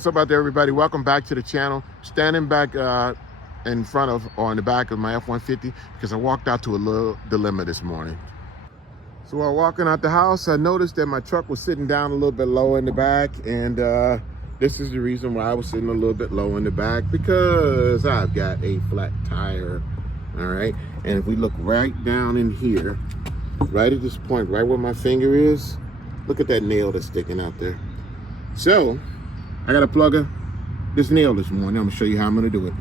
what's up out there, everybody? Welcome back to the channel. Standing back in front of, or in the back of my F-150, because I walked out to a little dilemma this morning. So while walking out the house, I noticed that my truck was sitting down a little bit low in the back, and this is the reason why I was sitting a little bit low in the back, because I've got a flat tire, all right? And if we look right down in here, right at this point, right where my finger is, look at that nail that's sticking out there. So I got to plug this nail this morning. I'm gonna show you how I'm gonna do it.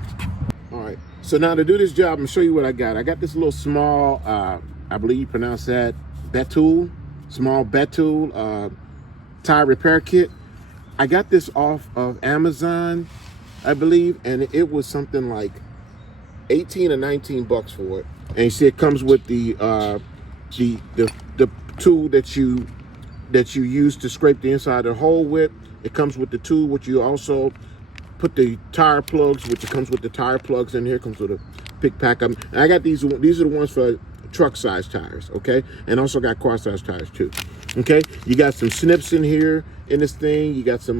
All right, so now to do this job, I'm gonna show you what I got. I got this little small, I believe you pronounce that Betul, small Betul tire repair kit. I got this off of Amazon, I believe, and it was something like 18 or 19 bucks for it. And you see it comes with the tool that you use to scrape the inside of the hole with. It comes with the tool, which you also put the tire plugs, which it comes with the tire plugs in here, comes with a pick pack. And I got these are the ones for truck size tires, okay? And also got car size tires too, okay? You got some snips in here in this thing. You got some,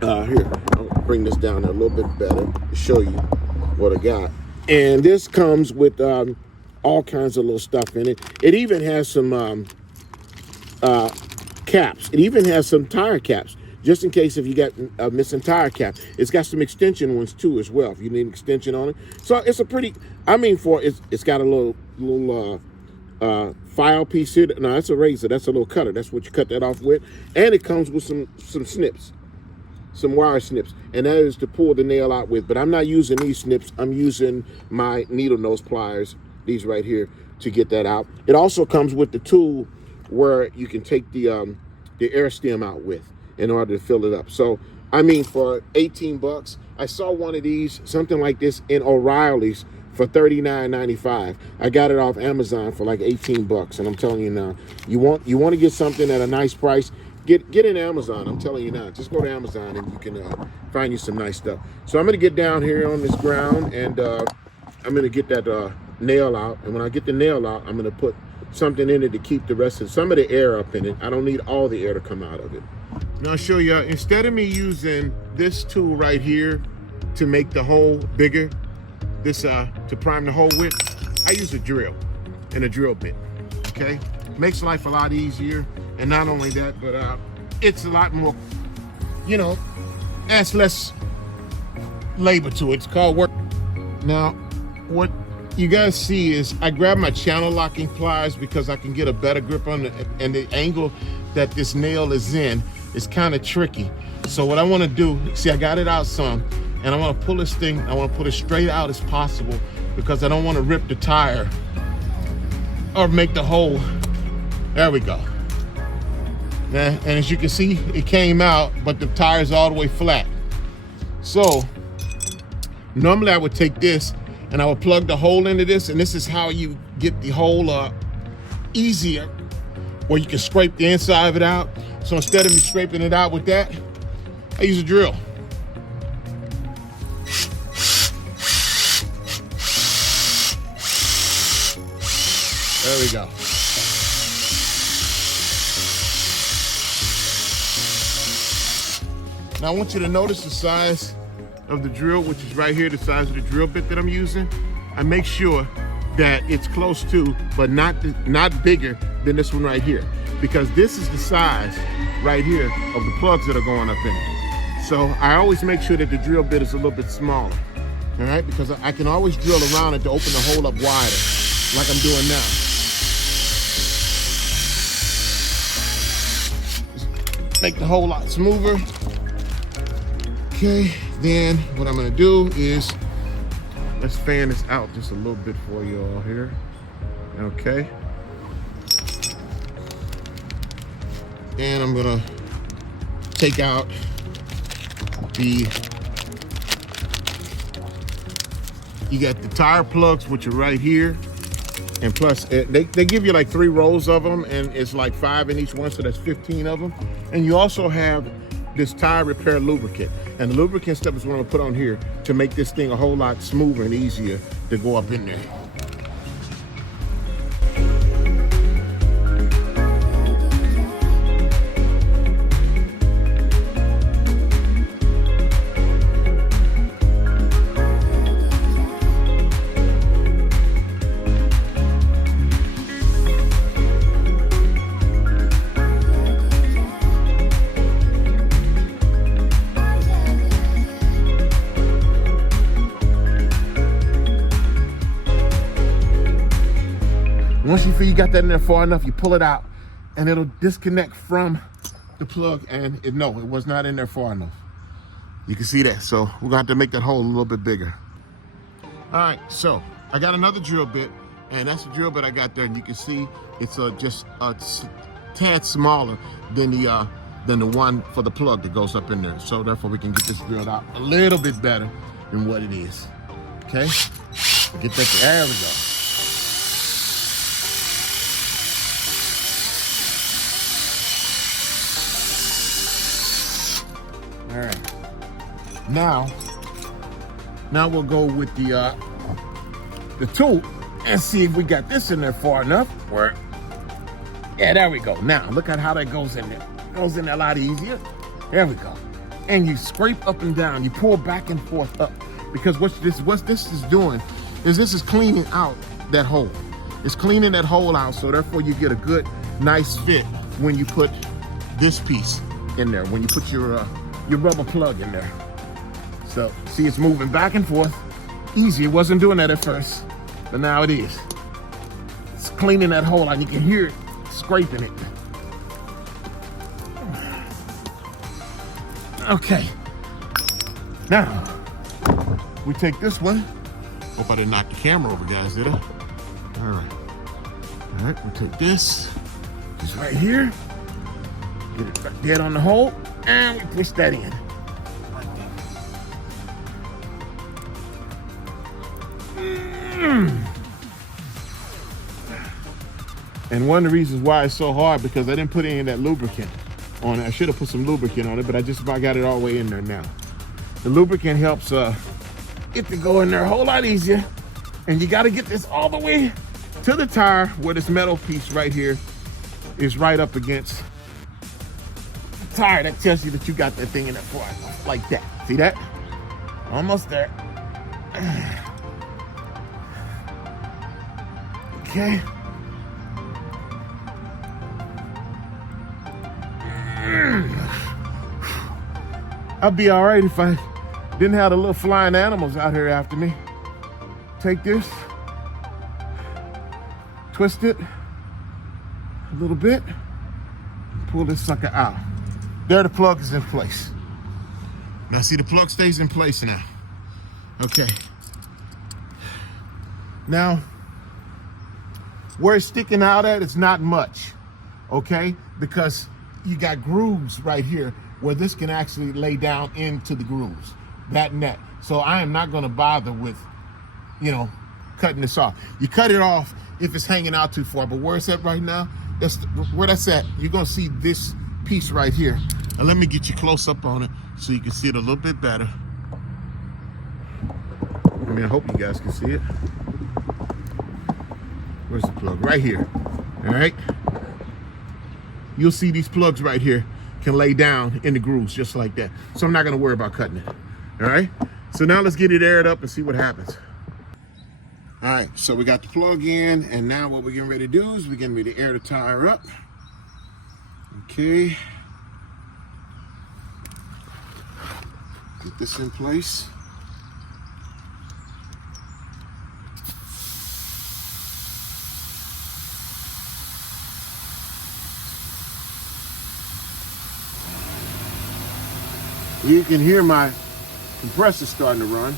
here, I'll bring this down a little bit better to show you what I got. And this comes with all kinds of little stuff in it. It even has some caps. It even has some tire caps, just in case if you got a missing tire cap. It's got some extension ones too as well, if you need an extension on it. So it's a pretty, it's got a little file piece here. No, that's a razor. That's a little cutter. That's what you cut that off with. And it comes with some snips, some wire snips, and that is to pull the nail out with. But I'm not using these snips. I'm using my needle nose pliers, these right here, to get that out. It also comes with the tool where you can take the air stem out with in order to fill it up. So, I mean, for 18 bucks, I saw one of these, something like this in O'Reilly's for $39.95. I got it off Amazon for like 18 bucks. And I'm telling you now, you want to get something at a nice price, get in Amazon. I'm telling you now, just go to Amazon and you can find you some nice stuff. So I'm gonna get down here on this ground, and I'm gonna get that nail out. And when I get the nail out, I'm gonna put something in it to keep the rest of some of the air up in it. I don't need all the air to come out of it. Now I'll show you, instead of me using this tool right here to make the hole bigger, this to prime the hole with, I use a drill and a drill bit, okay? Makes life a lot easier. And not only that, but it's a lot more, adds less labor to it. It's called work. Now, what you guys see is I grab my channel locking pliers because I can get a better grip on it, and the angle that this nail is in is kind of tricky. So what I want to do, see, I got it out some, and I want to pull this thing, I want to put it straight out as possible, because I don't want to rip the tire or make the hole. There we go. And as you can see, it came out, but the tire's all the way flat. So normally I would take this and I would plug the hole into this, and this is how you get the hole easier, where you can scrape the inside of it out. So instead of me scraping it out with that, I use a drill. There we go. Now I want you to notice the size of the drill, which is right here, the size of the drill bit that I'm using. I make sure that it's close to, but not bigger than this one right here, because this is the size right here of the plugs that are going up in it. So I always make sure that the drill bit is a little bit smaller, all right? Because I can always drill around it to open the hole up wider, like I'm doing now. Make the hole a lot smoother. Okay, then what I'm gonna do is, let's fan this out just a little bit for you all here. Okay. And I'm gonna take out you got the tire plugs, which are right here. And plus, they give you like 3 rolls of them, and it's like 5 in each one, so that's 15 of them. And you also have this tire repair lubricant. And the lubricant stuff is what I'm gonna put on here to make this thing a whole lot smoother and easier to go up in there. Once you feel you got that in there far enough, you pull it out and it'll disconnect from the plug, and it was not in there far enough. You can see that. So we're gonna have to make that hole a little bit bigger. All right, so I got another drill bit, and that's the drill bit I got there, and you can see it's just a tad smaller than the one for the plug that goes up in there. So therefore we can get this drilled out a little bit better than what it is. Okay, get that, there we go. All right, now we'll go with the tool and see if we got this in there far enough. Where, yeah, there we go. Now look at how that goes in there. It goes in there a lot easier. There we go. And you scrape up and down. You pull back and forth up, because what this is doing is this is cleaning out that hole. It's cleaning that hole out, so therefore you get a good, nice fit when you put this piece in there. When you put your rubber plug in there. So see, it's moving back and forth. Easy. It wasn't doing that at first, but now it is. It's cleaning that hole out. You can hear it scraping it. Okay. Now we take this one. Hope I didn't knock the camera over, guys, did I? All right. All right, we'll take this. Just right here. Get it right dead on the hole, and we push that in. And one of the reasons why it's so hard, because I didn't put any of that lubricant on it. I should have put some lubricant on it, but I just about got it all the way in there now. The lubricant helps it to go in there a whole lot easier. And you got to get this all the way to the tire, where this metal piece right here is right up against the tire. That tells you that you got that thing in there far enough, like that. See that? Almost there. Okay. I'd be all right if I didn't have the little flying animals out here after me. Take this, twist it a little bit, and pull this sucker out. There, the plug is in place. Now see, the plug stays in place now. Okay. Now, where it's sticking out at, it's not much, okay? Because you got grooves right here where this can actually lay down into the grooves, that and that. So I am not gonna bother with, cutting this off. You cut it off if it's hanging out too far, but where it's at right now, that's where that's at. You're gonna see this piece right here. Now let me get you close up on it so you can see it a little bit better. I hope you guys can see it. Where's the plug? Right here, all right? You'll see these plugs right here can lay down in the grooves just like that. So I'm not gonna worry about cutting it, all right? So now let's get it aired up and see what happens. All right, so we got the plug in, and now what we're getting ready to do is we're getting ready to air the tire up. Okay. Get this in place. You can hear my compressor starting to run.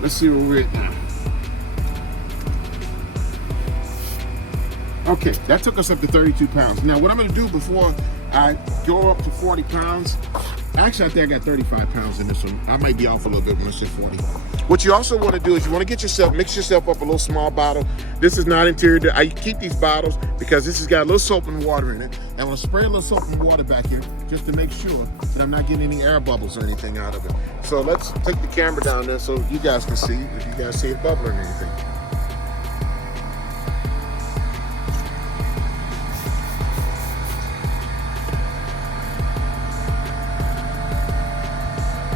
Let's see where we're at now. Okay, that took us up to 32 pounds. Now what I'm gonna do before I go up to 40 pounds, Actually, I think I got 35 pounds in this one. I might be off a little bit when I say 40. What you also want to do is you want to mix yourself up a little small bottle. This is not interior. I keep these bottles because this has got a little soap and water in it. And I'm going to spray a little soap and water back here just to make sure that I'm not getting any air bubbles or anything out of it. So let's take the camera down there so you guys can see if you guys see it bubbling or anything.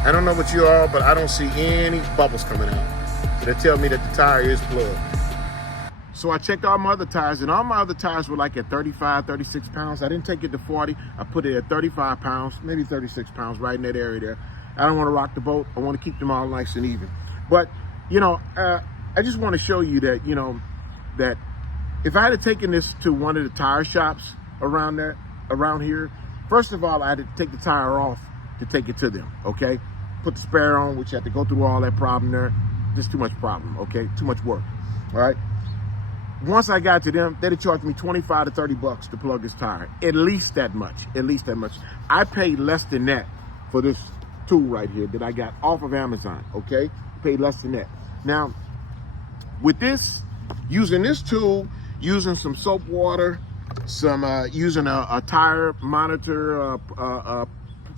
I don't know what you are, but I don't see any bubbles coming out. So they tell me that the tire is plugged. So I checked all my other tires, and all my other tires were like at 35, 36 pounds. I didn't take it to 40. I put it at 35 pounds, maybe 36 pounds, right in that area there. I don't want to rock the boat. I want to keep them all nice and even. But, you know, I just want to show you that, you know, that if I had taken this to one of the tire shops around here, first of all, I had to take the tire off to take it to them, okay? Put the spare on, which you have to go through all that problem there. Just too much problem, okay? Too much work, all right? Once I got to them, they'd charge me 25 to 30 bucks to plug this tire. At least that much, I paid less than that for this tool right here that I got off of Amazon, okay? Paid less than that. Now, with this, using this tool, using some soap water, using a tire monitor,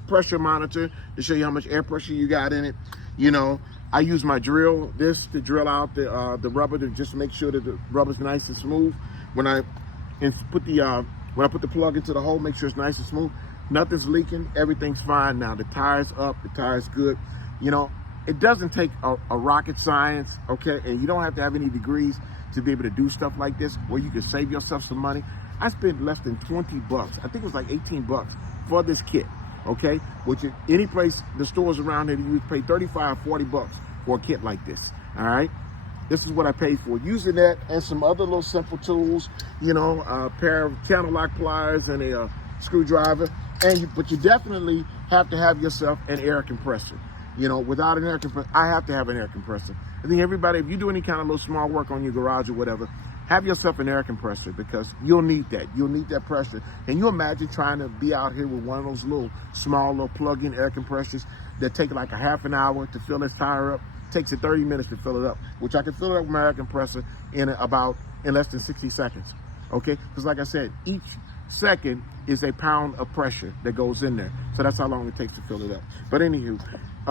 pressure monitor to show you how much air pressure you got in it. You know, I use my drill, to drill out the rubber to just make sure that the rubber's nice and smooth. When I put the plug into the hole, make sure it's nice and smooth. Nothing's leaking, everything's fine now. The tire's up, the tire's good. You know, it doesn't take a rocket science, okay? And you don't have to have any degrees to be able to do stuff like this where you can save yourself some money. I spent less than 20 bucks. I think it was like 18 bucks for this kit. Okay, which any place, the stores around here, you pay 35, 40 bucks for a kit like this. All right, this is what I paid for. Using that and some other little simple tools, you know, a pair of channel lock pliers and a screwdriver. But you definitely have to have yourself an air compressor. You know, without an air compressor, I have to have an air compressor. I think everybody, if you do any kind of little small work on your garage or whatever, have yourself an air compressor because you'll need that. You'll need that pressure. And you imagine trying to be out here with one of those small little plug-in air compressors that take like a half an hour to fill this tire up. Takes it 30 minutes to fill it up, which I can fill it up with my air compressor in less than 60 seconds. Okay, because like I said, each second is a pound of pressure that goes in there. So that's how long it takes to fill it up. But anywho,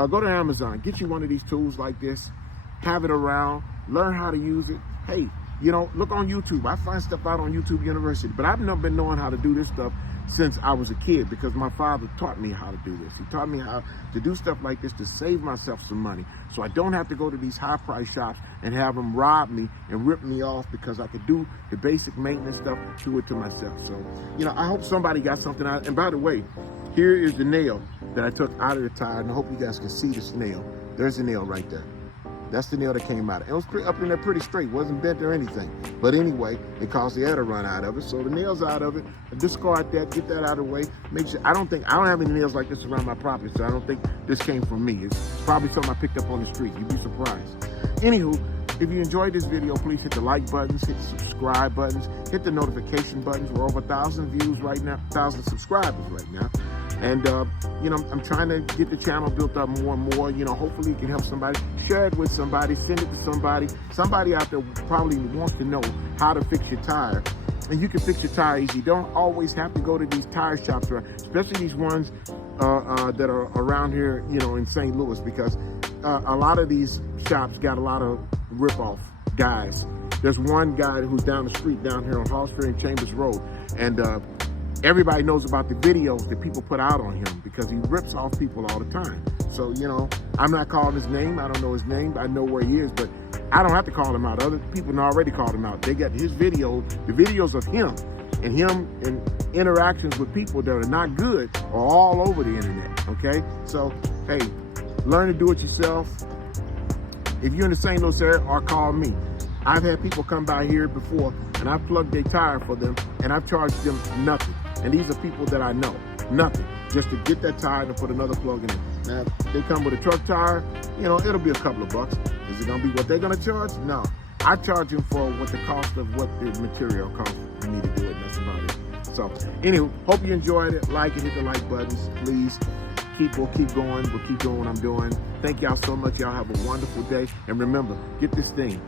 go to Amazon, get you one of these tools like this, have it around, learn how to use it. Hey, you know, look on YouTube. I find stuff out on YouTube University, but I've not been knowing how to do this stuff since I was a kid because my father taught me how to do this. He taught me how to do stuff like this to save myself some money so I don't have to go to these high price shops and have them rob me and rip me off because I could do the basic maintenance stuff and do it to myself. So, you know, I hope somebody got something out. And by the way, here is the nail that I took out of the tire, and I hope you guys can see this nail. There's the nail right there. That's the nail that came out. It was up in there pretty straight, wasn't bent or anything. But anyway, it caused the air to run out of it. So the nail's out of it. Discard that, get that out of the way. Make sure, I don't have any nails like this around my property, so I don't think this came from me. It's probably something I picked up on the street. You'd be surprised. Anywho, if you enjoyed this video, please hit the like buttons, hit the subscribe buttons, hit the notification buttons. We're over 1,000 views right now, 1,000 subscribers right now. And, you know, I'm trying to get the channel built up more and more. You know, hopefully it can help somebody. Share it with somebody, send it to somebody. Somebody out there probably wants to know how to fix your tire. And you can fix your tire easy. You don't always have to go to these tire shops, especially these ones that are around here, you know, in St. Louis, because a lot of these shops got a lot of rip-off guys. There's one guy who's down the street down here on Hallsbury and Chambers Road. And everybody knows about the videos that people put out on him because he rips off people all the time. So, you know, I'm not calling his name. I don't know his name. I know where he is, but I don't have to call him out. Other people already called him out. They got his videos, the videos of him and interactions with people that are not good are all over the internet, okay? So, hey, learn to do it yourself. If you're in the St. Louis area, or call me. I've had people come by here before, and I've plugged their tire for them, and I've charged them nothing. And these are people that I know, nothing, just to get that tire and put another plug in it. Now, if they come with a truck tire, you know, it'll be a couple of bucks. Is it gonna be what they're gonna charge? No. I charge them for what the cost of what the material costs for me to do it, and that's about it. So, anyway, hope you enjoyed it. Like and hit the like buttons, please. we'll keep going. We'll keep doing what I'm doing. Thank y'all so much. Y'all have a wonderful day. And remember, get this thing.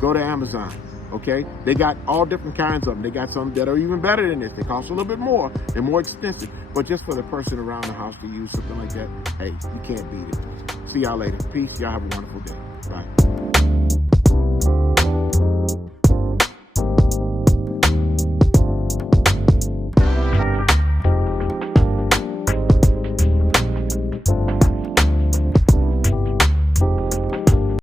Go to Amazon. Okay, they got all different kinds of them. They got some that are even better than this. They cost a little bit more. They're more expensive, but just for the person around the house to use something like that, hey, you can't beat it. See y'all later. Peace. Y'all have a wonderful day. Bye.